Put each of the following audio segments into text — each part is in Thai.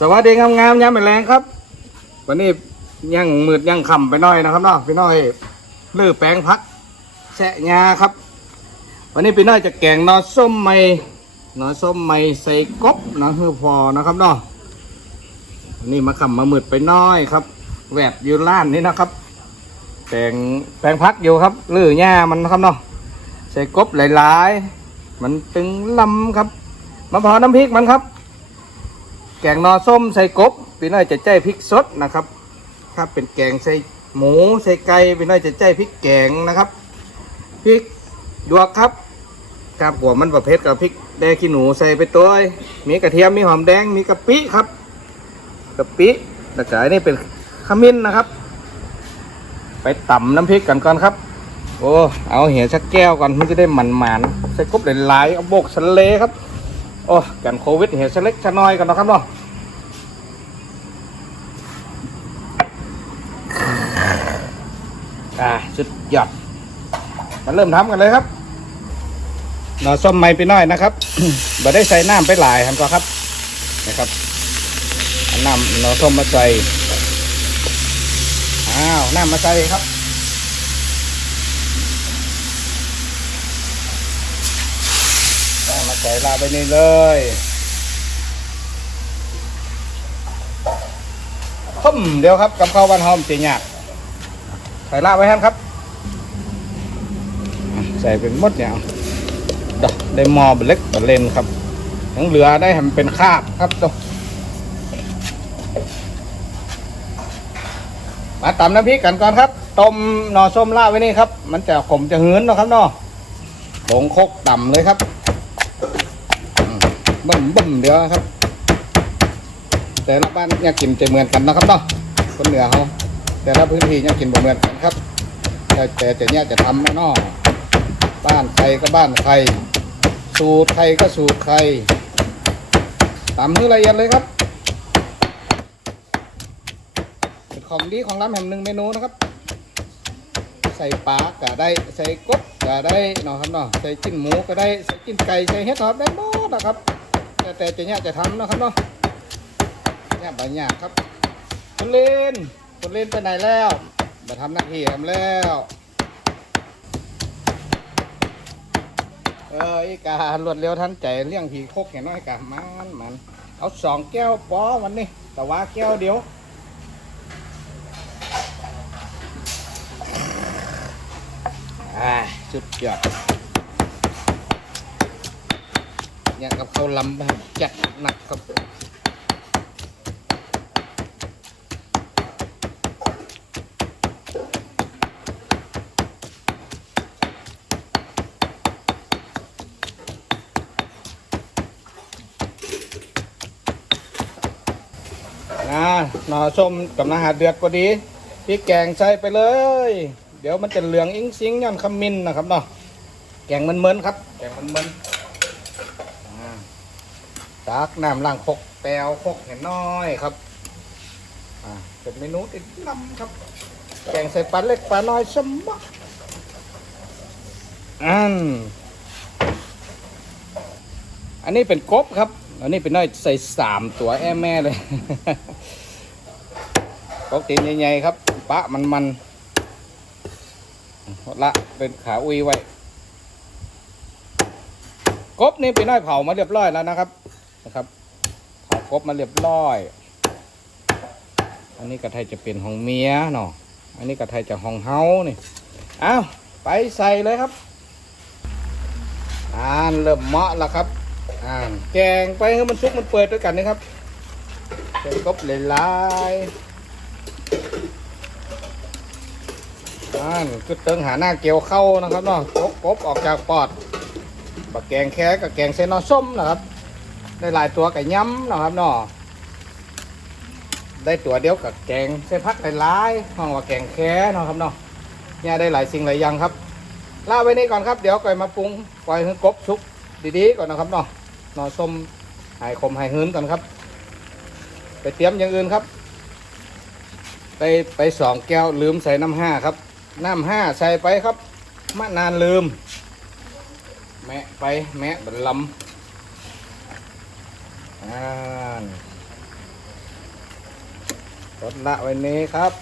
สวัสดีงามๆยามแมลงครับ วันนี้ยังมืดยังค่ำไปหน่อยนะครับเนาะพี่น้อยลื้อแปลงพักแสะงาครับ วันนี้พี่น้อยจะแกงนอส้มไม่นอส้มไม่ใส่กบนอฮือพอนะครับเนาะวันนี่มาค่ำมามืดไปน้อยครับแหวดอยู่ล้านนี่นะครับแปลงแปลงพักอยู่ครับลื้อหญ้ามันนะครับเนาะใส่กบหลายๆ มันตึงลำครับมาพอน้ำพริกมันครับ แกงนอส้มใส่กบพี่น้อยจะใจพริกสดนะครับ ถ้าเป็นแกงใส่หมูใส่ไก่พี่น้อยจะใจพริกแกงนะครับพริกหยวกครับกาบหัวมันประเภทกับพริกแดงขี้หนูใส่ไปตัวมีกระเทียมมีหอมแดงมีกะปิครับกะปิตะกายนี่เป็นขมิ้นนะครับ ไปต่ำน้ำพริกกันก่อนครับ โอ้เอาเหี่ยชักแก้วก่อนมันจะได้มันมันๆใส่กบหลายๆเอาโบกสะเลครับ โอ้กันโควิดเห็นเล็กชะน้อยกันนะครับเนาะอ่าสุดยอดมาเริ่มทำกันเลยครับหน่อส้มไม่ไปน่อยนะครับบ่ได้ใส่น้ำไปหลายครับก็ครับนะครับน้ำหน่อส้มมาใส่อ้าวน้ำมาใส่ครับ น้ำมา ใส่ลาไปนี่เลยพุ่มเดี๋ยวครับกับข้าววันหอมเจีหยากใส่ลาไว้ครับครับ ใส่เป็นมดเนี่ยเดอกได้มอเล็กบเลนครับทั้งเหลือได้ให้มันเป็นคาบครับตัวมาตำน้ำพริกกันก่อนครับ ต้มหน่อส้มลาไว้นี่ครับ มันจะขมจะหืนนะครับเนาะผงคกต่ำเลยครับ บึ้มบึ้มเดี๋ยวครับ แต่ละบ้านอยากกินจะเหมือนกันนะครับเนาะคนเหนือเขาแต่ละพื้นที่อยากกินบ่เหมือนกันครับ แต่แต่เนี่ยจะทำมาเนาะบ้านใครก็บ้านใคร สูตรใครก็สูตรใครตามมือละเอียดเลยครับของดีของร้านแห่งหนึ่งเมนูนะครับ ใส่ปลาก็ได้ใส่กบก็ได้เนาะครับเนาะใส่จิ้นหมูก็ได้ใส่จิ้นไก่ใส่เห็ดหอมได้หมดนะครับ แต่จะเนี่ยจะทำนะครับเนาะเนี่ยบางอย่าครับคนเล่นคนเล่นไปไหนแล้วมาทำหน้าที่ทำแล้วเอออีการวดเร็วทันใจเลี้ยงผีโคกเห็นน้อยกะมันมันเอาสองแก้วปอวันนี้แต่ว่าแก้วเดียวอ่าสุดยอด อย่างกับเขาลำแบบจัดหนักครับอ่าหน่อส้มกับนาหาเดือดพอดีพริกแกงใส่ไปเลย เดี๋ยวมันจะเหลืองอิงซิงย้อนขมิ้นนะครับเนาะแกงมันเหมินครับ แกงมันเหมินๆอ่า ตักน้ำล้างคกแปลวคกเห็นน้อยครับ อ่าเป็นเมนูติดลำครับ แกงใส่ปลาเล็กปลาน้อยสมบักอันอันนี้เป็นกบครับ อันนี้เป็นน้อยใส่สามตัวแอแม่เลยกบตีนใหญ่ๆครับปะมันมันละเป็นขาอุยไว้กบนี่เป็นน้อยเผามาเรียบร้อยแล้วนะครับ นะครับเผากบมาเรียบร้อย อันนี้กระไทยจะเป็นของเมียเนาะอันนี้กระไทยจะของเฮานี่อ้าวไปใส่เลยครับอ่านเริ่มเหมาะแล้วครับอ่านแกงไปให้มันซุกมันเปิดด้วยกันนะครับเป็นกบหลายๆอ่านก็เติงหาหน้าเกี่ยวเข้านะครับเนาะกบกบออกจากปอดบักแกงแค่กับแกงเส้นนอส้มนะครับ ได้หลายตัวกับย้ำนะครับเนาะได้ตัวเดียวกับแกงเส้นพักหลายๆห้องว่าแกงแค่เนาะครับเนาะเนี่ยได้หลายสิ่งหลายอย่างครับลาไว้นี่ก่อนครับเดี๋ยวก่อยมาปรุงปล่อยให้กบชุกดีๆก่อนนะครับเนาะนอส้มหายคมหายหืนก่อนครับ ไปเตรียมอย่างอื่นครับ ไปไปสองแก้วลืมใส่น้ำห้าครับ น้ำห้าใส่ไปครับมะนานลืม แมะไปแมะบันลำ อ่านกดละไว้นี้ครับ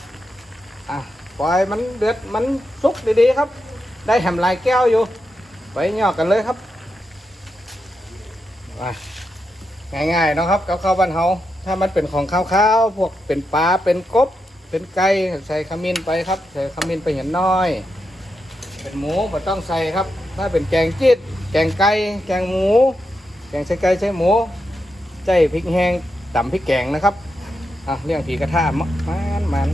อะปล่อยมันเดือดมันสุกดีๆครับ ได้แฮมลายแก้วอยู่ ไปย่อกันเลยครับมาง่ายๆนะครับกับข้าวบ้านเฮาถ้ามันเป็นของข้าวๆพวกเป็นปลาเป็นกบ เป็นไก่ใส่ขมิ้นไปครับ ใส่ขมิ้นไปเห็นน้อย เป็นหมูก็ต้องใส่ครับ ถ้าเป็นแกงจีดแกงไก่แกงหมู แกงใส่ไก่ใส่หมู ใจพริกแห้งตำพริกแกงนะครับอะเรื่องผีกระทะมะมันมัน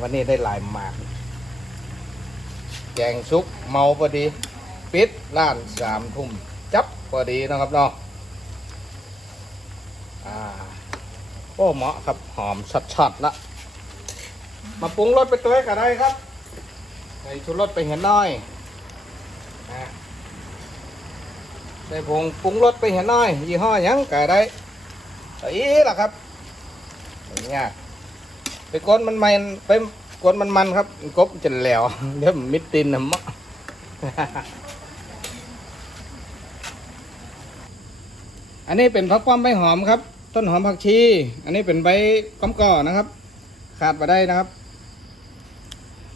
วันนี้ได้หลายมาก แกงซุกเมาพอดี ปิดร้านสามทุ่มจับพอดีนะครับเนาะอ่าโอ้เหมาะครับหอมชัดๆละมาปรุงรสไปตัวให้กันได้ครับใส่ชูรสไปเห็นน้อย ใส่ผงปรุงรสไปเห็นน้อย ยี่ห้อยังก็ได้แต่อีล่ะครับอย่างเงี้ยไปก้นมันมันไปก้นมันมันครับกบจะแหลวเดี๋ยวมิดตินนะมะอันนี้เป็นผักป้อมใบหอมครับ ต้นหอมผักชี อันนี้เป็นใบก้อมก่อนะครับ ขาดมาได้นะครับ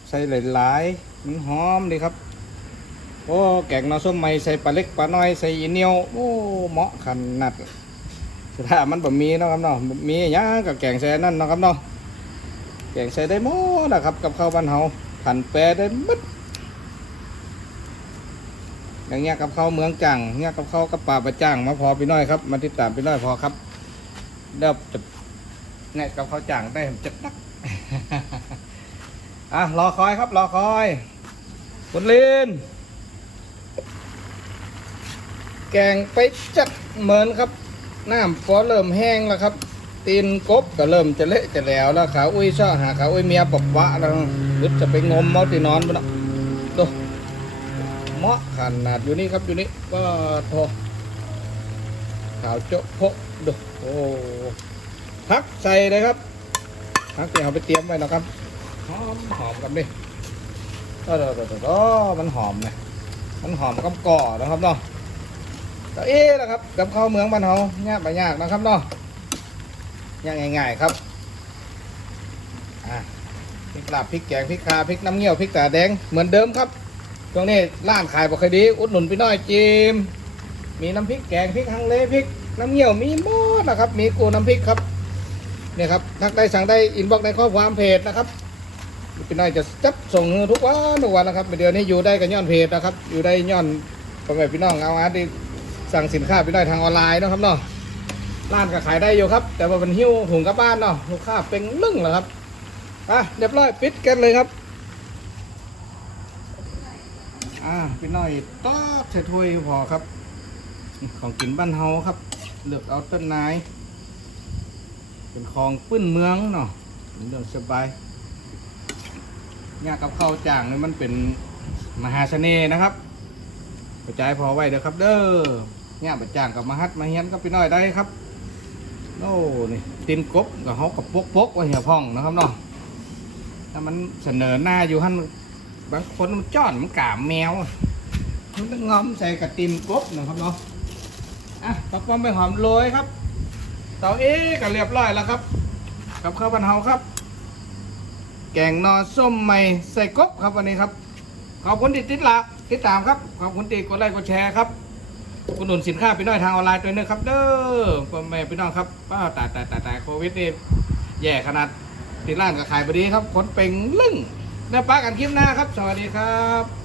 ใส่หลายๆมันหอมดีครับ โอ้แกงนอส้มใหม่ใส่ปลาเล็กปลาน้อยใส่อีเนียวโอ้เหมาะขนาดถ้ามันบะมีเนาะครับเนาะมีหยังกับแกงใส่นนั่นเนาะครับเนาะแกงใส่ได้หมดนะครับกับข้าวบ้านเฮาผันแปรได้หมดอย่างเงี้ยกับข้าวเมืองจังเงี้ยกับข้าวกับป่าประจ้างมาพอพี่น้อยครับมาติดตามพี่น้อยพอครับเดี๋ยวจะเนี่ยกับข้าวจ่างได้ผมจะนักอะรอคอยครับรอคอยคุณลิน แกงไปจัดเหมือนครับน้ำฟอเริ่มแห้งแล้วครับ ตีนกบก็เริ่มจะเละจะแล้วแล้วขาอุ้ยช่อหาขาอุ้ยเมียปบวะแล้วหรือจะไปงมเมาตีนอนไปนะดูเหมาะขนาดอยู่นี่ครับอยู่นี่ก็โทขาวโจ๊ะพะดูโอ้พักใส่เลยครับพักเดี๋ยวไปเตรียมไว้นะครับหอมหอมกันดิโอ้โหโอ้โหอมันหอมนะมันหอมกับก่อนะครับเนาะ ก็เอ๊ะนะครับ กับข้าวเมืองบ้านเฮายากไปยากนะครับเนาะยากง่ายๆครับอะพริกลาบพริกแกงพริกคาพริกน้ำเงี้ยวพริกตาแดงเหมือนเดิมครับช่วงนี้ร้านขายบอกคดีอุดหนุนพี่น้อยจิมมีน้ำพริกแกงพริกฮังเลพริกน้ำเงี้ยวมีหมดนะครับ มีกูน้ำพริกครับเนี่ยครับทักได้สั่งได้อินบ็อกในข้อความเพจนะครับพี่น้อยจะจับส่งทุกวันทุกวันนะครับเดี๋ยวนี้อยู่ได้กับย้อนเพจนะครับ อยู่ได้ย้อนพ่อแม่พี่น้องเอาอาร์ต สั่งสินค้าพี่น้ทางออนไลน์นะครับเนาะร้านก็ขายได้อยู่ครับ แต่ว่ามันหิ้วถุงกลับบ้านเนาะลูกค้าเป็นลึ่งแล้วครับอะเรียบร้อยปิดกันเลยครับอ่าพี่น้อยต๊อกใส่ถ้วยพอครับ ของกินบ้านเฮาครับเลือกเอาต้นไม้เป็นของปื้นเมืองเนาะเป็นเรื่องสบายเนี่ยกับข้าวจ่างนี่มันเป็นมหาเสน่ห์นะครับกระจายพอไว้เด้อครับเด้อ เนี่ยประจ่างกับมหัดมาเฮียนก็ไปน้อยได้ครับโอ้นี่ตินกบกับเขากับปกปกๆไว้เหี่ยพ่องนะครับเนาะถ้ามันเสนอหน้าอยู่หันบางคนมันจ้อนมันกามแมวมันต้องงอมใส่กับตินกบนะครับเนาะอะตะกอมไปหอมโรยครับเตาเอ๊ก็เรียบร้อยแล้วครับ กับข้าวบันเฮาครับ แกงนอส้มใหม่ใส่กบครับวันนี้ครับ ขอบคุณที่ติดละติดตามครับ ขอบคุณที่กดไลค์กดแชร์ครับ คุณหนุนสินค้าพี่น้อยทางออนไลน์ด้วยนะครับ เด้อพ่อแม่พี่น้องครับป้าตายตายตายตายโควิดนี่แย่ขนาดทิรร้านก็ขายพอดีครับคนเป่งลึ่งแล้วป้ากันคลิปหน้าครับ สวัสดีครับ